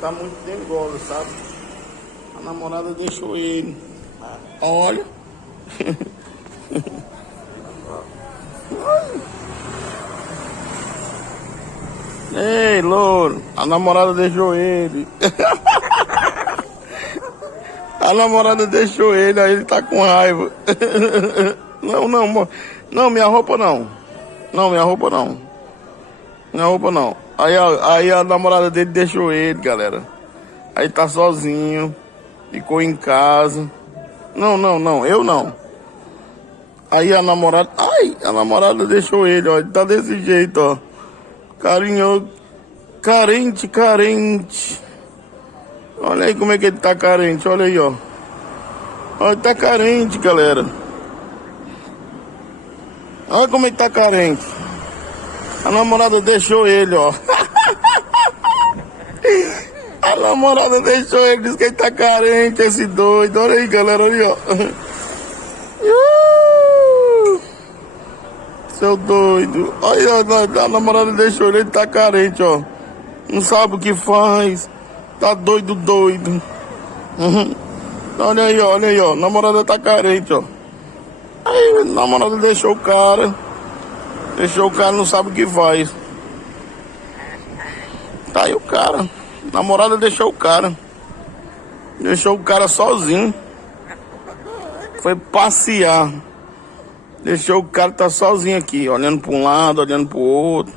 tá muito dengosa, sabe? A namorada deixou ele. Olha. Ei, louro, a namorada deixou ele. A namorada deixou ele, aí ele tá com raiva. Não, não, não, minha roupa não. Não, minha roupa não. Minha roupa não. Aí a namorada dele deixou ele, galera. Aí tá sozinho, ficou em casa. Não, não, não, eu não. Aí a namorada, a namorada deixou ele, ó, ele tá desse jeito, ó. Carinho, carente, carente. Olha aí como é que ele tá carente, olha aí, ó. Olha, ele tá carente, galera. Olha como ele tá carente. A namorada deixou ele, ó. A namorada deixou ele, disse que ele tá carente, esse doido. Olha aí, galera, olha aí, ó. Seu doido. Olha, a namorada deixou ele tá carente, ó. Não sabe o que faz. Tá doido, doido. Olha aí, ó. A namorada tá carente, ó. Aí a namorada deixou o cara. Deixou o cara, não sabe o que faz. Tá aí o cara. A namorada deixou o cara. Deixou o cara sozinho. Foi passear. Deixou o cara tá sozinho aqui, olhando para um lado, olhando pro outro,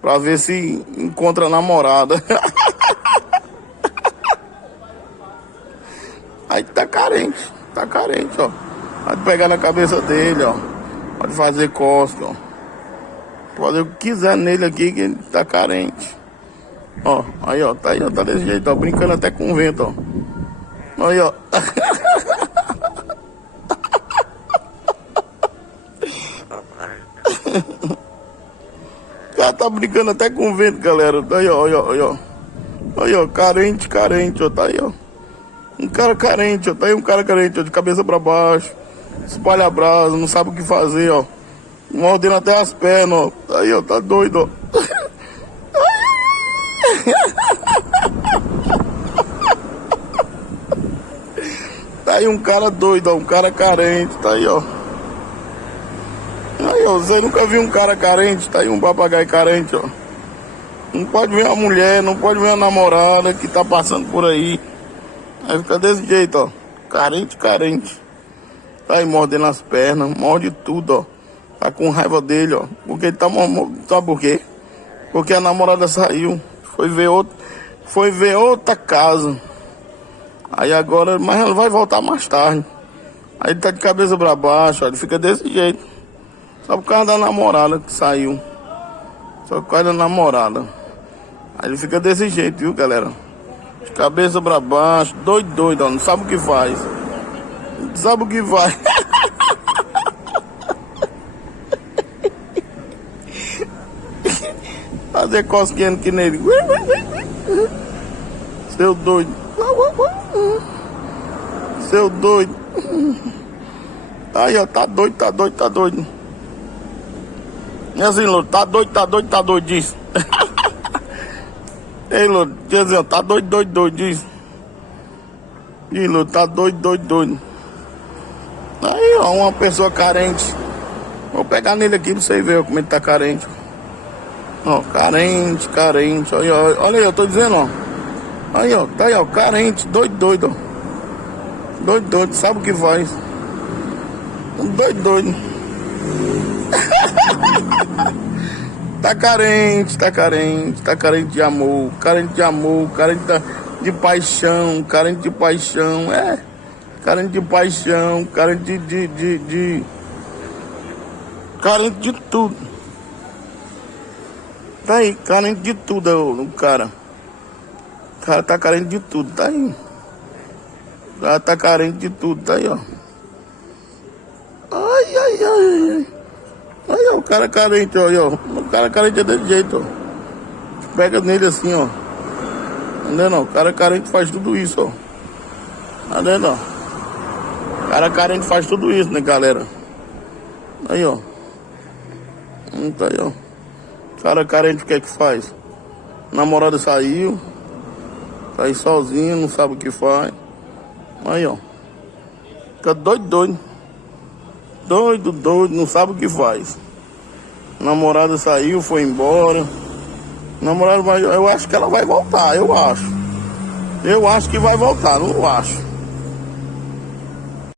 pra ver se encontra a namorada. Aí tá carente, ó. Pode pegar na cabeça dele, ó. Pode fazer cosca, ó. Pode fazer o que quiser nele aqui, que ele tá carente. Ó, aí, ó, tá desse jeito, ó, brincando até com o vento, ó. Aí, ó. O cara tá brincando até com o vento, galera. Tá aí, ó, ó. Aí, ó, carente, ó, tá aí, ó. Um cara carente, ó, tá aí um cara carente, ó, de cabeça pra baixo, espalha brasa, não sabe o que fazer, ó. Mordendo até as pernas, ó. Tá aí, ó, tá doido, ó. Tá aí um cara doido, ó, um cara carente, tá aí, ó. Aí, ó, você nunca viu um cara carente, tá aí um papagaio carente, ó. Não pode ver uma mulher, não pode ver uma namorada que tá passando por aí. Aí fica desse jeito, ó. Carente. Tá aí mordendo as pernas, morde tudo, ó. Tá com raiva dele, ó. Porque ele tá sabe por quê? Porque a namorada saiu, foi ver outra casa. Aí agora, mas ela vai voltar mais tarde. Aí ele tá de cabeça pra baixo, ó. Ele fica desse jeito. Só por causa da namorada que saiu. Só por causa da namorada. Aí ele fica desse jeito, viu, galera? De cabeça pra baixo, doido, ó. Não sabe o que faz. Não sabe o que faz. Fazer cosquinha aqui nele. Seu doido. Seu doido. Aí, ó, tá doido. E assim, Louro, tá doido, diz. Ei, Louro, diz assim, ó, tá doido, diz. Ih, Louro, tá doido. Aí, ó, uma pessoa carente. Vou pegar nele aqui pra você ver como ele tá carente. Ó, carente. Olha aí, eu tô dizendo, ó. Aí, ó, tá aí, ó, carente, doido, ó. Doido, sabe o que faz? Doido. Tá carente de amor, carente de paixão, carente de paixão, carente de tudo. Tá aí, carente de tudo, o cara. O cara tá carente de tudo, tá aí. O cara tá carente de tudo, tá aí, ó. Ai. Aí, ó, o cara carente, ó. O cara carente é desse jeito, ó. Pega nele assim, ó. Entendeu? O cara carente faz tudo isso, ó. Tá vendo, ó? O cara carente faz tudo isso, né, galera? Aí, ó. Tá aí, ó. O cara carente, o que é que faz? A namorada saiu. Tá aí sozinho, não sabe o que faz. Aí, ó. Fica doido. Doido, não sabe o que faz. Namorada saiu, foi embora. Namorada vai, eu acho que ela vai voltar, eu acho. Eu acho que vai voltar, não acho.